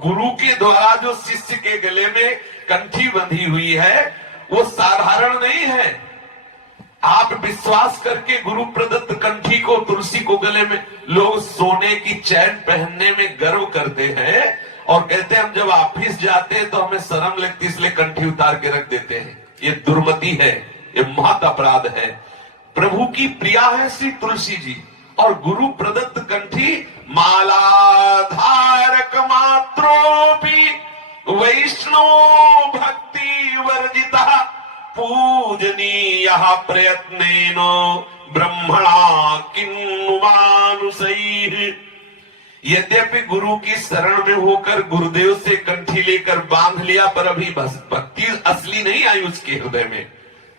गुरु के द्वारा जो शिष्य के गले में कंठी बंधी हुई है वो साधारण नहीं है। आप विश्वास करके गुरु प्रदत्त कंठी को, तुलसी को गले में, लोग सोने की चैन पहनने में गर्व करते हैं और कहते हैं हम जब ऑफिस जाते हैं तो हमें शर्म लगती इसलिए कंठी उतार के रख देते हैं। ये दुर्मति है, ये महत अपराध है। प्रभु की प्रिया है श्री तुलसी जी, और गुरु प्रदत्त कंठी मालाधारक मात्रोपि वैष्णव भक्ति वर्जिता पूजनीय प्रयत्नेन ब्रह्मणा किन्नु मानुषैः। यद्यपि गुरु की शरण में होकर गुरुदेव से कंठी लेकर बांध लिया, पर अभी भक्ति असली नहीं आई उसके हृदय में,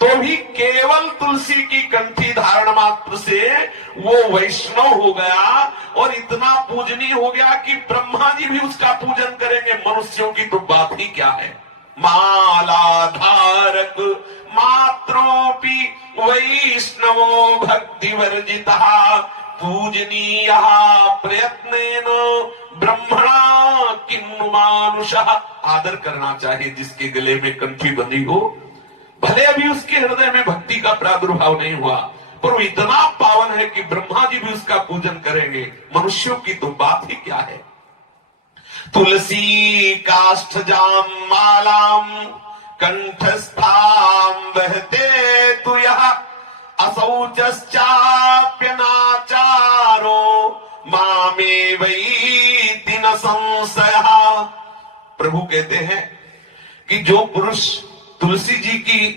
तो भी केवल तुलसी की कंठी धारण मात्र से वो वैष्णव हो गया और इतना पूजनीय हो गया कि ब्रह्मा जी भी उसका पूजन करेंगे। मनुष्यों की तो बात ही क्या है। मालाधारक मात्रोपि वैष्णवो भक्ति वर्जिता पूजनीय प्रयत्नेन ब्रह्मणा किन्नु मानुषः। आदर करना चाहिए जिसके गले में कंठी बंधी हो, भले अभी उसके हृदय में भक्ति का प्रादुर्भाव नहीं हुआ, पर वो इतना पावन है कि ब्रह्मा जी भी उसका पूजन करेंगे। मनुष्यों की तो बात ही क्या है। तुलसी काष्ठ जाम मालाम कंठस्थाम बहते तु यह असौचश्चाप्यनाचारो मामे वैति न संशयः। प्रभु कहते हैं कि जो पुरुष तुलसी जी की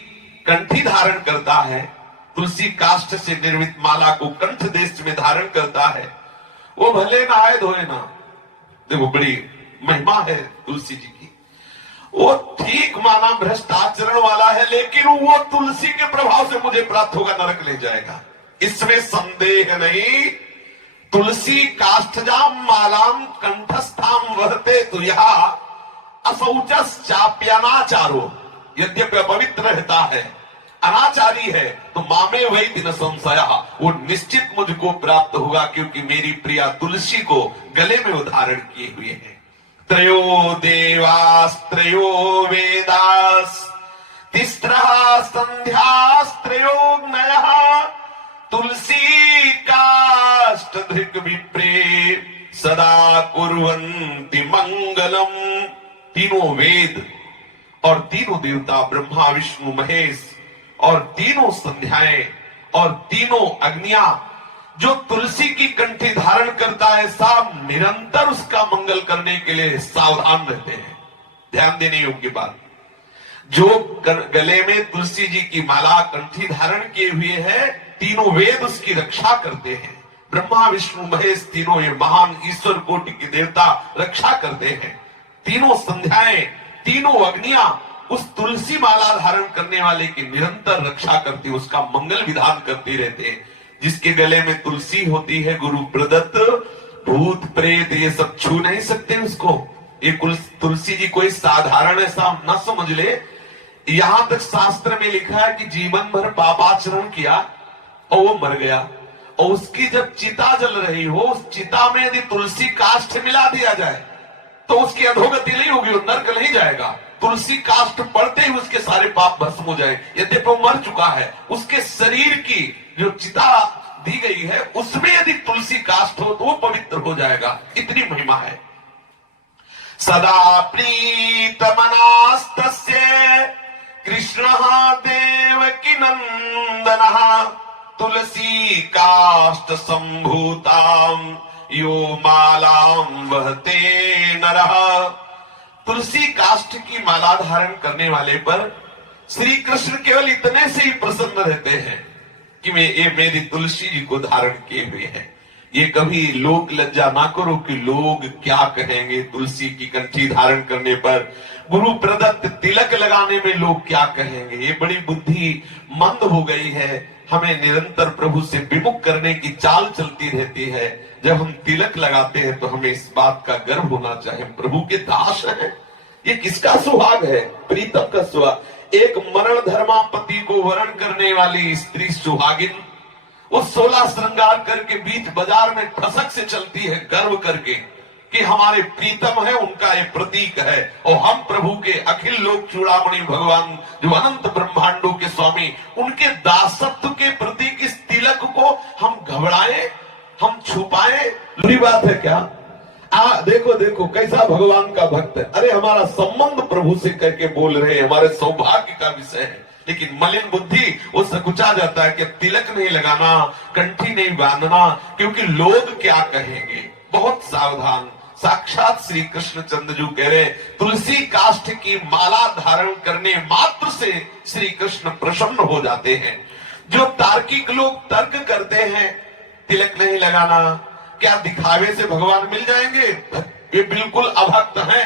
कंठी धारण करता है, तुलसी काष्ठ से निर्मित माला को कंठ देश में धारण करता है, वो भले नहाए धोए ना, देखो बड़ी महिमा है तुलसी जी की। वो ठीक माना भ्रष्ट आचरण वाला है, लेकिन वो तुलसी के प्रभाव से मुझे प्राप्त होगा, नरक ले जाएगा, इसमें संदेह नहीं। तुलसी काष्ठजाम मालाम कंठस्थाम वहते तो यह असौचश्चाप्यनाचारो, यद्यपि अपवित्र रहता है, अनाचारी है, तो मामे वैति न संशयः, वो निश्चित मुझको प्राप्त होगा, क्योंकि मेरी प्रिया तुलसी को गले में उधारण किए हुए हैं। त्रयो देवास्त्रयो वेदास तिस्रः संध्यास्त्रयोऽग्नयः तुलसी काष्ठ धृक विप्रे सदा कुर्वन्ति मंगलम। तीनों वेद और तीनों देवता ब्रह्मा विष्णु महेश और तीनों संध्याएं और तीनों अग्नियां जो तुलसी की कंठी धारण करता है, सब निरंतर उसका मंगल करने के लिए सावधान रहते हैं। ध्यान देने योग्य बात, जो गले में तुलसी जी की माला कंठी धारण किए हुए है, तीनों वेद उसकी रक्षा करते हैं। ब्रह्मा विष्णु महेश तीनों ये महान ईश्वर कोटि के देवता रक्षा करते हैं। तीनों संध्याएं, तीनों अग्नियां उस तुलसी माला धारण करने वाले की निरंतर रक्षा करती, उसका मंगल विधान करते रहते हैं। जिसके गले में तुलसी होती है गुरु प्रदत्त, भूत प्रेत ये सब छू नहीं सकते उसको। ये तुलसी जी कोई साधारण ऐसा न समझ ले। यहां तक शास्त्र में लिखा है कि जीवन भर पापाचरण किया और वो मर गया, और उसकी जब चिता जल रही हो, उस चिता में यदि तुलसी काष्ठ मिला दिया जाए तो उसकी अधोगति नहीं होगी, वो नरक नहीं जाएगा। तुलसी काष्ठ पड़ते ही उसके सारे पाप भस्म हो जाए। यद्यपि वो मर चुका है, उसके शरीर की जो चिता दी गई है उसमें यदि तुलसी काष्ठ हो तो वो पवित्र हो जाएगा। इतनी महिमा है। सदा प्रीत मनास्तस्य कृष्णः देवकी नंदनः तुलसी काष्ठ संभूताम यो मालाम वहते नरः। तुलसी काष्ठ की माला धारण करने वाले पर श्री कृष्ण केवल इतने से ही प्रसन्न रहते हैं कि ये मेरी तुलसी जी को धारण किए हुए हैं। ये कभी लोक लज्जा ना करो कि लोग क्या कहेंगे। तुलसी की कंठी धारण करने पर, गुरु प्रदत्त तिलक लगाने में लोग क्या कहेंगे, ये बड़ी बुद्धि मंद हो गई है। हमें निरंतर प्रभु से विमुख करने की चाल चलती रहती है। जब हम तिलक लगाते हैं तो हमें इस बात का गर्व होना चाहिए, प्रभु के दास हैं। ये किसका सुहाग है? प्रीतम का सुहाग। एक मरण धर्मा पति को वरण करने वाली स्त्री सुहागिन, वो 16 श्रृंगार करके बीच बाजार में ठसक से चलती है गर्व करके कि हमारे प्रीतम है, उनका ये प्रतीक है। और हम प्रभु के अखिल लोक चूड़ामणि भगवान जो अनंत ब्रह्मांडों के स्वामी, उनके दासत्व के प्रतीक इस तिलक को हम घबराएं, हम छुपाएं, बुरी बात है क्या? देखो देखो कैसा भगवान का भक्त है। अरे हमारा संबंध प्रभु से करके बोल रहे हैं, हमारे सौभाग्य का विषय है। लेकिन मलिन बुद्धि वो सकुचा जाता है कि तिलक नहीं लगाना, कंठी नहीं बांधना, क्योंकि लोग क्या कहेंगे। बहुत सावधान। साक्षात श्री कृष्ण चंद्र जी कह रहे, तुलसी काष्ठ की माला धारण करने मात्र से श्री कृष्ण प्रसन्न हो जाते हैं। जो तार्किक लोग तर्क करते हैं तिलक नहीं लगाना, क्या दिखावे से भगवान मिल जाएंगे, ये बिल्कुल अभक्त हैं।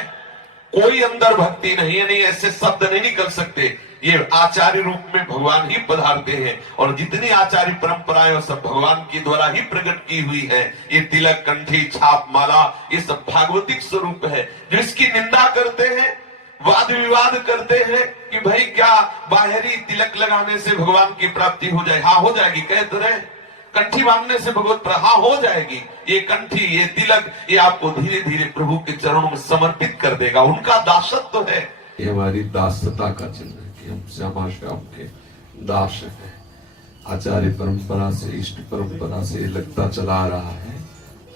कोई अंदर भक्ति नहीं है, नहीं ऐसे शब्द नहीं निकल सकते। ये आचार्य रूप में भगवान ही पधारते हैं, और जितनी आचार्य परंपराएं वो सब भगवान के द्वारा ही प्रकट की हुई है। ये तिलक, कंठी, छाप, माला, ये सब भागवतिक स्वरूप है। जो इसकी निंदा करते हैं, वाद विवाद करते हैं कि भाई क्या बाहरी तिलक लगाने से भगवान की प्राप्ति हो जाए? हाँ हो जाएगी, कहते रहे। कंठी बांधने से भगवत हाँ हो जाएगी। ये कंठी, ये तिलक, ये आपको धीरे धीरे प्रभु के चरणों में समर्पित कर देगा। उनका दासत्व है। ये हमारी दासता का चिन्ह है कि हम श्यामा श्याम के दास हैं। आचार्य परंपरा से, इष्ट परंपरा से लगता चला आ रहा है।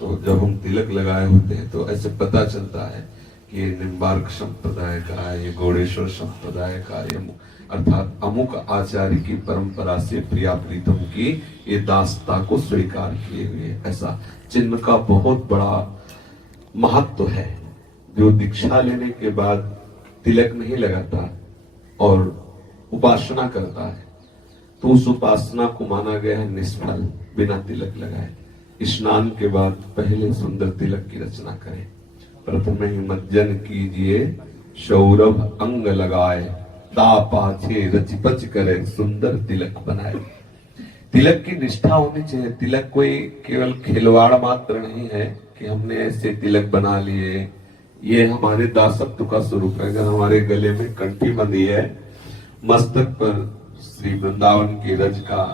तो जब हम तिलक लगाए होते हैं तो ऐसे पता चलता है कि ये निम्बार्क संप्रदाय का है, ये गौड़ेश्वर संप्रदाय का, ये अर्थात अमुक आचार्य की परंपरा से प्रिया प्रीतम की ये दासता को स्वीकार किए हुए, ऐसा चिन्ह का बहुत बड़ा महत्व है। जो दीक्षा लेने के बाद तिलक नहीं लगाता और उपासना करता है तो उस उपासना को माना गया है निष्फल, बिना तिलक लगाए। स्नान के बाद पहले सुंदर तिलक की रचना करें। प्रथम ही मज्जन कीजिए, सौरभ अंग लगाए, दा पाछे रच पच करे, सुंदर तिलक बनाए। तिलक की निष्ठा होनी चाहिए। तिलक कोई केवल खिलवाड़ मात्र नहीं है कि हमने ऐसे तिलक बना लिए। ये हमारे दासत्व का स्वरूप है। अगर हमारे गले में कंठी बंधी है, मस्तक पर श्री वृंदावन के रज का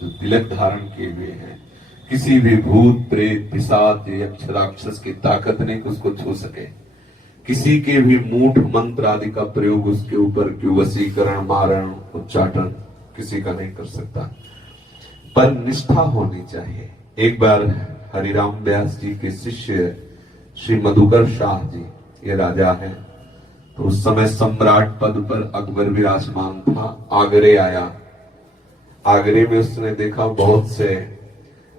जो तिलक धारण किए हुए हैं, किसी भी भूत प्रेत पिशाच यक्ष राक्षस की ताकत नहीं उसको छू सके। किसी के भी मूठ मंत्र आदि का प्रयोग उसके ऊपर क्यों वशीकरण, मारण, उच्चाटन किसी का नहीं कर सकता। पर निष्ठा होनी चाहिए। एक बार हरिराम व्यास जी के शिष्य श्री मधुकर शाह जी, ये राजा हैं, तो उस समय सम्राट पद पर अकबर विराजमान था। आगरे आया। आगरे में उसने देखा बहुत से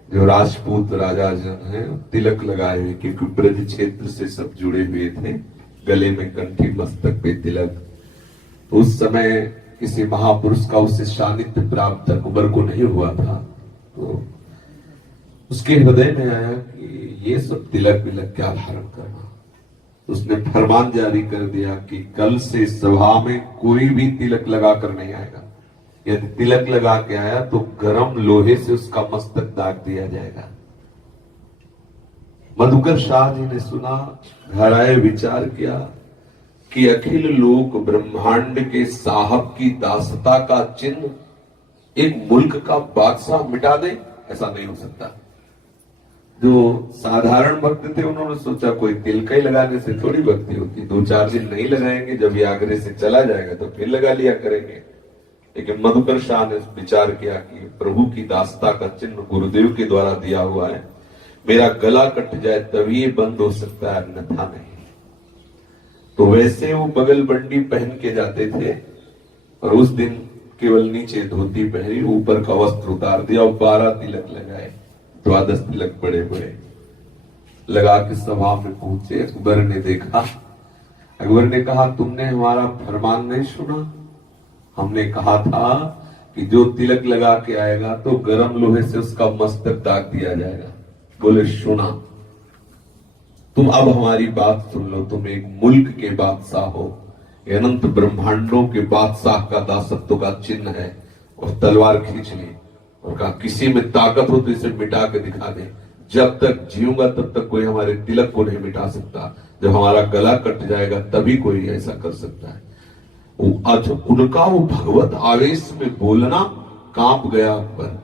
जो राजपूत राजा जन हैं तिलक लगाए हुए, क्योंकि ब्रज क्षेत्र से सब जुड़े हुए थे। गले में कंठी, मस्तक पे तिलक। तो उस समय किसी महापुरुष का उससे सानिध्य प्राप्त अकबर को नहीं हुआ था। तो उसके हृदय में आया कि ये सब तिलक विलक क्या धारण करना। उसने फरमान जारी कर दिया कि कल से सभा में कोई भी तिलक लगा कर नहीं आएगा। यदि तिलक लगा के आया तो गरम लोहे से उसका मस्तक दाग दिया जाएगा। मधुकर शाह जी ने सुना, घर आए, विचार किया कि अखिल लोक ब्रह्मांड के साहब की दासता का चिन्ह एक मुल्क का बादशाह मिटा दे, ऐसा नहीं हो सकता। जो साधारण भक्त थे उन्होंने सोचा कोई तिल का ही लगाने से थोड़ी भक्ति होती, 2-4 दिन नहीं लगाएंगे, जब ये आगरे से चला जाएगा तो फिर लगा लिया करेंगे। लेकिन मधुकर शाह ने विचार किया कि प्रभु की दासता का चिन्ह गुरुदेव के द्वारा दिया हुआ है, मेरा गला कट जाए तभी ये बंद हो सकता है, अन्यथा नहीं। तो वैसे वो बगल बंडी पहन के जाते थे और उस दिन केवल नीचे धोती पहनी, ऊपर का वस्त्र उतार दिया और 12 तिलक लगाए। 12 तिलक बड़े हुए लगा के सभा में पहुंचे। अकबर ने देखा। अकबर ने कहा, तुमने हमारा फरमान नहीं सुना? हमने कहा था कि जो तिलक लगा के आएगा तो गरम लोहे से उसका मस्तक दाग दिया जाएगा। बोले, सुना। तुम अब हमारी बात सुन लो। तुम एक मुल्क के बादशाह हो, अनंत ब्रह्मांडों के बादशाह का दासत्व का चिन्ह है। और तलवार खींच ली और कहा, किसी में ताकत हो तो इसे मिटा के दिखा दे। जब तक जीऊंगा तब तक कोई हमारे तिलक को नहीं मिटा सकता। जब हमारा गला कट जाएगा तभी कोई ऐसा कर सकता है। उनका वो भगवत आवेश में बोलना कांप गया अकबर।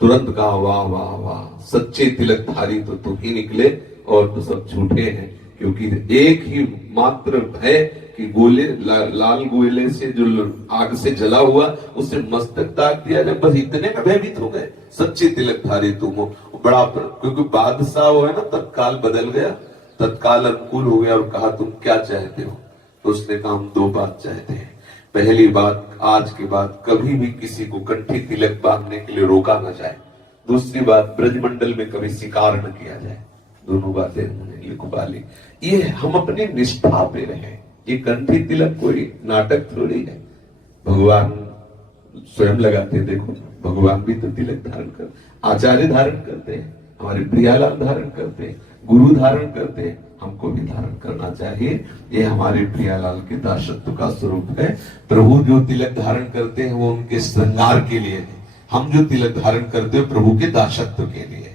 तुरंत कहा, वाह वाह वाह, सच्चे तिलकधारी तो तुम ही निकले और तो सब झूठे हैं, क्योंकि एक ही मात्र है कि गोले लाल गोले से जो आग से जला हुआ उससे मस्तक दाग दिया जाए, बस इतने में भयभीत हो गए। सच्चे तिलकधारी तुम हो। बड़ा क्योंकि बादशाह वो है ना, तत्काल बदल गया, तत्काल अनुकूल हो गया और कहा तुम क्या चाहते हो? तो उसने कहा हम 2 बात चाहते हैं। पहली बात, आज के बाद कभी भी किसी को कंठी तिलक बांधने के लिए रोका न जाए। दूसरी बात, ब्रजमंडल में कभी शिकार न किया जाए। दोनों बातें उन्होंने लिखवा ली। ये हम अपने निष्ठा पे रहे। ये कंठी तिलक कोई नाटक थोड़ी है, भगवान स्वयं लगाते। देखो भगवान भी तो तिलक धारण कर, आचार्य धारण करते हैं, हमारे प्रियालाल धारण करते हैं, गुरु धारण करते हैं, हमको भी धारण करना चाहिए। ये हमारे प्रियालाल के दासत्व का स्वरूप है। प्रभु जो तिलक धारण करते हैं वो उनके श्रृंगार के लिए है, हम जो तिलक धारण करते हैं प्रभु के दासत्व के लिए।